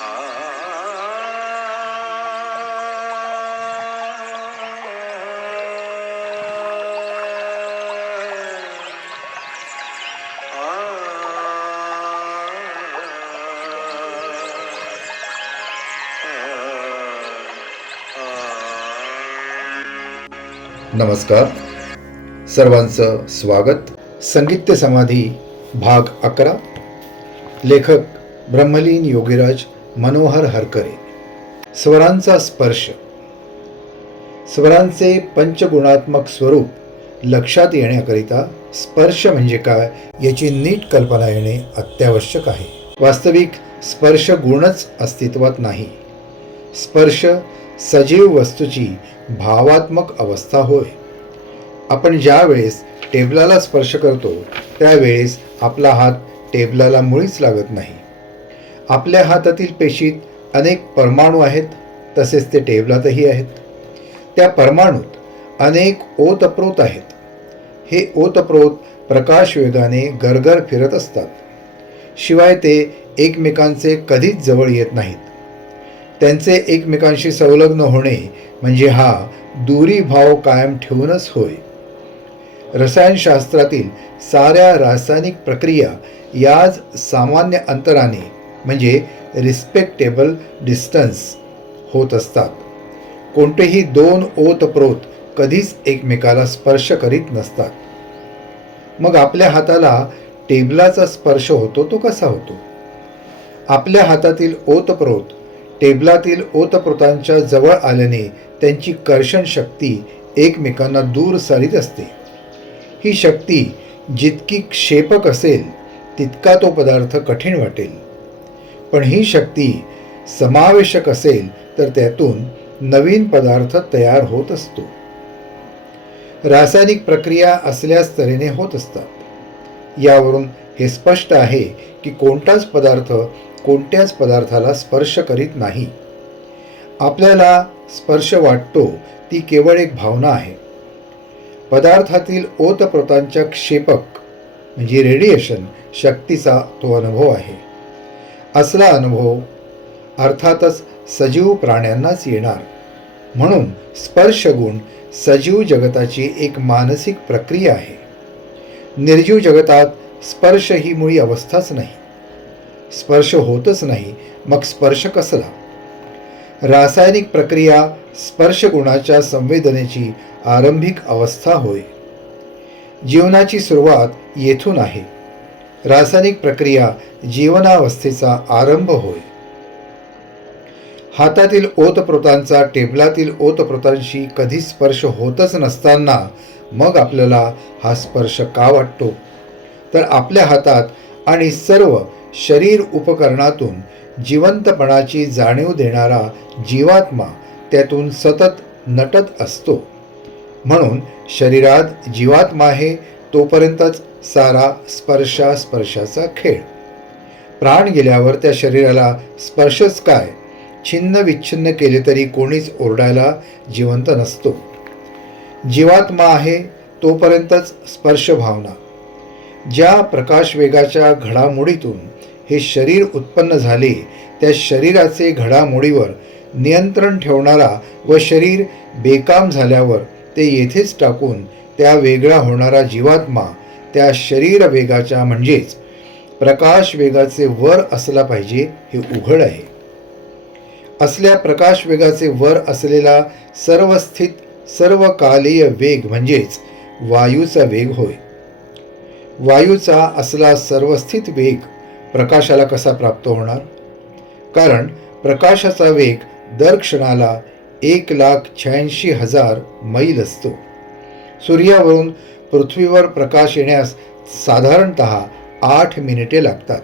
नमस्कार, सर्वांचं स्वागत. संगीत समाधी भाग 11. लेखक ब्रह्मलीन योगीराज मनोहर हरकरे. स्वरांचा स्पर्श. स्वरांचे पंचगुणात्मक स्वरूप लक्षात येण्याकरिता स्पर्श म्हणजे काय याची नीट कल्पना येणे अत्यावश्यक आहे. वास्तविक स्पर्श गुणच अस्तित्वात नाही. स्पर्श सजीव वस्तूची भावात्मक अवस्था होय. आपण ज्या वेळेस टेबलाला स्पर्श करतो त्यावेळेस आपला हात टेबलाला मुळीच लागत नाही. आपल्या हातातील पेशीत अनेक परमाणू आहेत, तसेच ते टेबलातही आहेत. त्या परमाणूत अनेक ओतप्रोत आहेत. हे ओतप्रोत प्रकाश वेगाने गरगर फिरत असतात. शिवाय ते एकमेकांचे कधीच जवळ येत नाहीत. त्यांचे एकमेकांशी संलग्न होणे म्हणजे हा दूरी भाव कायम ठेवूनच होय. रसायनशास्त्रातील साऱ्या रासायनिक प्रक्रिया याच सामान्य अंतराने म्हणजे रिस्पेक्टेबल डिस्टन्स होत असतात. कोणतेही दोन ओतप्रोत कधीच एकमेकाला स्पर्श करीत नसतात. मग आपल्या हाताला टेबलाचा स्पर्श होतो तो कसा होतो? आपल्या हातातील ओतप्रोत टेबलातील ओतप्रोतांच्या जवळ आल्याने त्यांची कर्षण शक्ती एकमेकांना दूर सारीत असते. ही शक्ती जितकी क्षेपक असेल तितका तो पदार्थ कठीण वाटेल. पण ही शक्ती समावेशक असेल तर त्यातून नवीन पदार्थ तयार होत असतो. रासायनिक प्रक्रिया असल्याच तऱ्हेने होत असतात. यावरून हे स्पष्ट आहे की कोणताच पदार्थ कोणत्याच पदार्थाला स्पर्श करीत नाही. आपल्याला स्पर्श वाटतो ती केवळ एक भावना आहे. पदार्थातील ओतप्रोतांच्या क्षेपक म्हणजे रेडिएशन शक्तीचा तो अनुभव आहे. असला अनुभव अर्थातच सजीव प्राण्यांनाच येणार. म्हणून स्पर्श गुण सजीव जगताची एक मानसिक प्रक्रिया आहे. निर्जीव जगतात स्पर्श ही मुळी अवस्थाच नाही. स्पर्श होतच नाही, मग स्पर्श कसला? रासायनिक प्रक्रिया स्पर्श गुणाच्या संवेदनेची आरंभिक अवस्था होय. जीवनाची सुरुवात येथून आहे. रासायनिक प्रक्रिया जीवनावस्थेचा आरंभ होय. हातातील ओतप्रोतांचा टेबलातील ओतप्रोतांशी कधी स्पर्श होतच नसताना मग आपल्याला हा स्पर्श का वाटतो? तर आपल्या हातात आणि सर्व शरीर उपकरणातून जिवंतपणाची जाणीव देणारा जीवात्मा त्यातून सतत नटत असतो. म्हणून शरीरात जीवात्मा आहे तोपर्यंतच सारा स्पर्शाचा खेळ. प्राण गेल्यावर त्या शरीराला स्पर्शच काय, छिन्न विच्छिन्न केले तरी कोणीच ओरडायला जिवंत नसतो. जीवात्मा आहे तोपर्यंतच स्पर्श भावना. ज्या प्रकाशवेगाच्या घडामोडीतून हे शरीर उत्पन्न झाले त्या शरीराचे घडामोडीवर नियंत्रण ठेवणारा व शरीर बेकाम झाल्यावर ते येथेच टाकून त्या वेगळा होणारा जीवात्मा त्या शरीर वेगाच्या म्हणजेच प्रकाश वेगाचे वर असला पाहिजे हे उघड आहे. असल्या प्रकाश वेगाचे वर असलेला सर्वस्थित सर्वकालीय वेग म्हणजेच वायूचा वेग होय. वायूचा असला सर्वस्थित वेग प्रकाशाला कसा प्राप्त होणार? कारण प्रकाशाचा वेग दर क्षणाला 1,86,000 मैल असतो. सूर्यावरून पृथ्वीवर प्रकाश येण्यास साधारणतः 8 मिनिटे लागतात.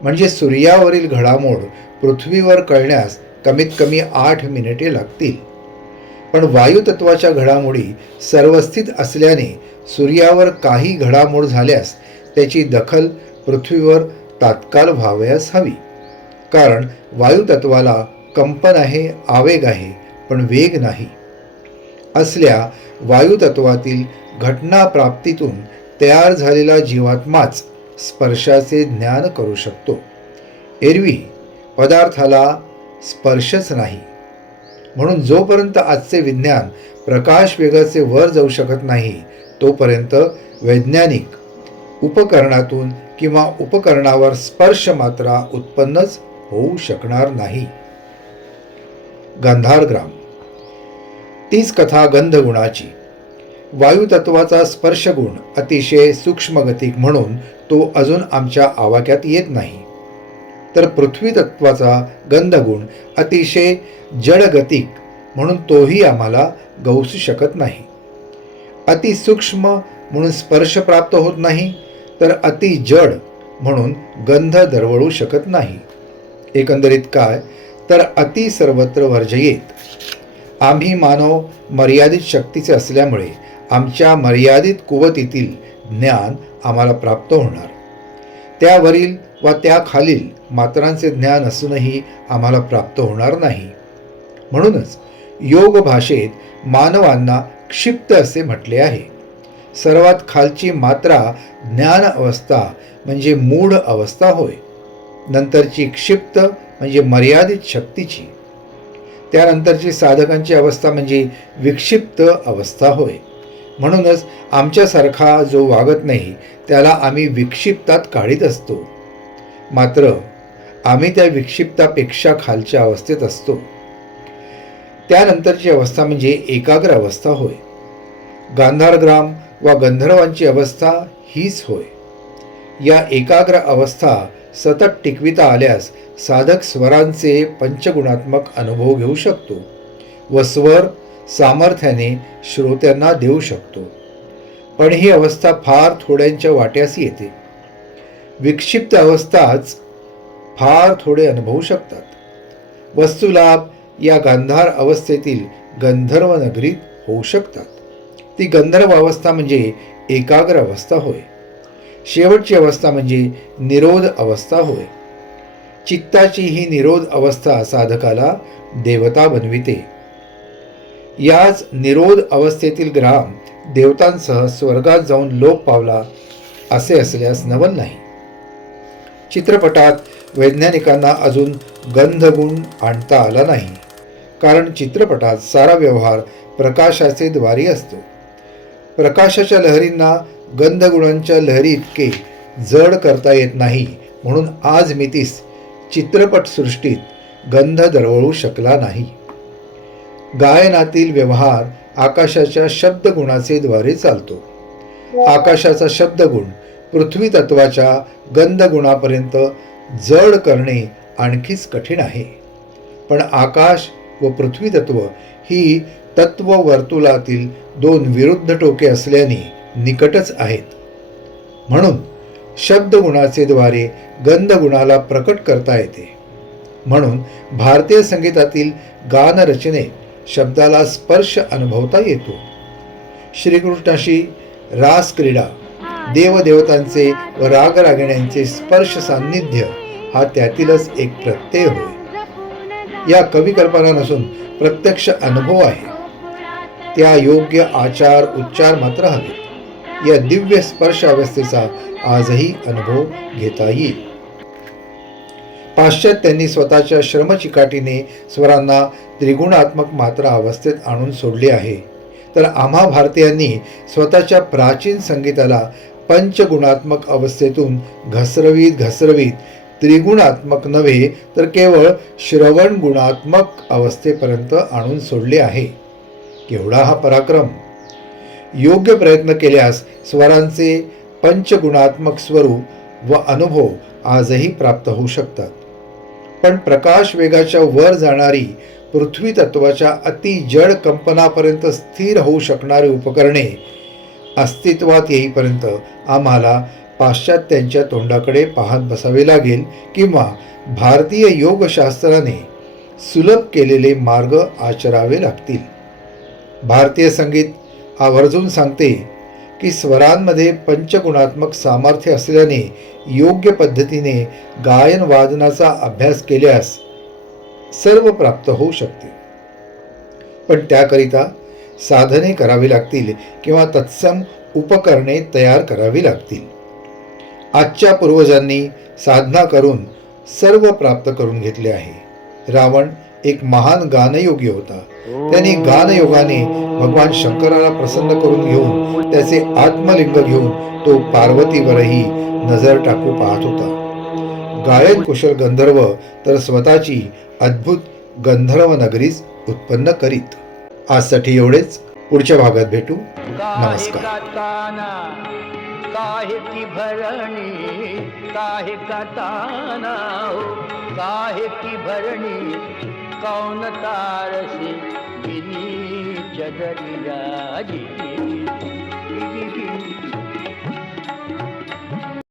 म्हणजे सूर्यावरील घडामोड पृथ्वीवर कळण्यास कमीत कमी 8 मिनिटे लागतील. पण वायुतत्वाच्या घडामोडी सर्वस्थित असल्याने सूर्यावर काही घडामोड झाल्यास त्याची दखल पृथ्वीवर तात्काळ व्हावयास हवी. कारण वायुतत्वाला कंपन आहे, आवेग आहे, पण वेग नाही. असल्या वायुतत्वातील घटनाप्राप्तीतून तयार झालेला जीवात्माच स्पर्शाचे ज्ञान करू शकतो. एरवी पदार्थाला स्पर्शच नाही. म्हणून जोपर्यंत आजचे विज्ञान प्रकाश वेगाचे वर जाऊ शकत नाही तोपर्यंत वैज्ञानिक उपकरणातून किंवा उपकरणावर स्पर्श मात्रा उत्पन्नच होऊ शकणार नाही. गांधारग्राम. तीच कथा गंधगुणाची. वायुतत्वाचा स्पर्शगुण अतिशय सूक्ष्मगतिक म्हणून तो अजून आमच्या आवाक्यात येत नाही. तर पृथ्वी तत्वाचा गंधगुण अतिशय जडगतिक म्हणून तोही आम्हाला गवसू शकत नाही. अतिसूक्ष्म म्हणून स्पर्श प्राप्त होत नाही, तर अति जड म्हणून गंध दरवळू शकत नाही. एकंदरीत काय, तर अति सर्वत्र वर्जयेत. आम्ही मानव मर्यादित शक्तीचे असल्यामुळे आमच्या मर्यादित कुवतीतील ज्ञान आम्हाला प्राप्त होणार. त्यावरील वा त्याखालील मात्रांचे ज्ञान असूनही आम्हाला प्राप्त होणार नाही. म्हणूनच योग भाषेत मानवांना क्षिप्त असे म्हटले आहे. सर्वात खालची मात्रा ज्ञान अवस्था म्हणजे मूढ अवस्था होय. नंतरची क्षिप्त म्हणजे मर्यादित शक्तीची. त्यानंतरची साधकांची अवस्था म्हणजे विक्षिप्त अवस्था होय. म्हणूनच आमच्यासारखा जो वागत नाही त्याला आम्ही विक्षिप्तात काढीत असतो. मात्र आम्ही त्या विक्षिप्तापेक्षा खालच्या अवस्थेत असतो. त्यानंतरची अवस्था म्हणजे एकाग्र अवस्था होय. गांधारग्राम वा गंधर्वांची अवस्था हीच होय. या एकाग्र अवस्था सतत टिकविता आल्यास साधक स्वरांचे पंचगुणात्मक अनुभव घेऊ शकतो व स्वर सामर्थ्याने श्रोत्यांना देऊ शकतो. पण ही अवस्था फार थोड्यांच्या वाट्यास येते. विक्षिप्त अवस्थाच फार थोडे अनुभवू शकतात. वस्तुलाभ या गांधार अवस्थेतील गंधर्व नगरीत होऊ शकतात. ती गंधर्व अवस्था म्हणजे एकाग्र अवस्था होय. शेवटची अवस्था म्हणजे निरोध अवस्था होय. चित्ताची ही निरोध अवस्था साधकाला देवता बनविते. याच निरोध अवस्थेतील ग्राम देवतांसह स्वर्गात जाऊन लोक पावला असे असल्यास नवल नाही. चित्रपटात वैज्ञानिकांना अजून गंधगुण आणता आला नाही, कारण चित्रपटात सारा व्यवहार प्रकाशाचे द्वारी असतो. प्रकाशाच्या लहरींना गंधगुणांच्या लहरी इतके जड करता येत नाही. म्हणून आज मितीस चित्रपटसृष्टीत गंध दरवळू शकला नाही. गायनातील व्यवहार आकाशाच्या शब्दगुणाचे द्वारे चालतो. आकाशाचा शब्दगुण पृथ्वी तत्वाच्या गंधगुणापर्यंत जड करणे आणखीच कठीण आहे. पण आकाश व पृथ्वी तत्व ही तत्ववर्तुळातील दोन विरुद्ध टोके असल्याने निकटच आहेत. म्हणून शब्दगुणाचे द्वारे गंधगुणाला प्रकट करता येते. म्हणून भारतीय संगीतातील गानरचनेत शब्दाला स्पर्श अनुभवता येतो. श्रीकृष्णाशी रास क्रीडा, देवदेवतांचे व रागरागिण्यांचे स्पर्श सान्निध्य हा त्यातीलच एक प्रत्यय होय. या कविकल्पना नसून प्रत्यक्ष अनुभव आहे. त्या योग्य आचार उच्चार मात्र हवे. या दिव्य स्पर्श अवस्थेचा आजही अनुभव घेता येईल. पाश्चात्यांनी स्वतःच्या श्रमचिकाटीने स्वरांना त्रिगुणात्मक मात्रा अवस्थेत आणून सोडले आहे, तर आम्हा भारतीयांनी स्वतःच्या प्राचीन संगीताला पंचगुणात्मक अवस्थेतून घसरवीत त्रिगुणात्मक नव्हे तर केवळ श्रवण गुणात्मक अवस्थेपर्यंत आणून सोडले आहे. केवढा हा पराक्रम! योग्य प्रयत्न केल्यास स्वरांचे पंचगुणात्मक स्वरूप व अनुभव आजही प्राप्त होऊ शकतात. पण प्रकाश वेगाच्या वर जाणारी पृथ्वी तत्वाच्या अति जड कंपनापर्यंत स्थिर होऊ शकणारी उपकरणे अस्तित्वात येईपर्यंत आम्हाला पाश्चात्यांच्या तोंडाकडे पाहत बसावे लागेल किंवा भारतीय योगशास्त्राने सुलभ केलेले मार्ग आचरावे लागतील. भारतीय संगीत आवर्जून सांगते की स्वरांमध्ये पंचगुणात्मक सामर्थ्य असल्याने योग्य पद्धतीने गायन वादनाचा अभ्यास केल्यास सर्व प्राप्त होऊ शकते. पण त्याकरिता साधने करावी लागतील किंवा तत्सम उपकरणे तयार करावी लागतील. आजच्या पूर्वजांनी साधना करून सर्व प्राप्त करून घेतले आहे. रावण एक महान गानयोगी होता. त्याने गानयोगाने भगवान शंकराला प्रसन्न करून घेऊन त्याचे आत्मलिंग घेऊन तो पार्वतीवरही नजर टाकू पाहत होता. गायन कुशल गंधर्व तर स्वतःची अद्भुत गंधर्व नगरीच उत्पन्न करीत. आजसाठी एवढेच. पुढच्या भागात भेटू. नमस्कार. काहे की भरणी काहे का ताना हो काहे की भरणी कौन तारसी बिनी चदरिया जी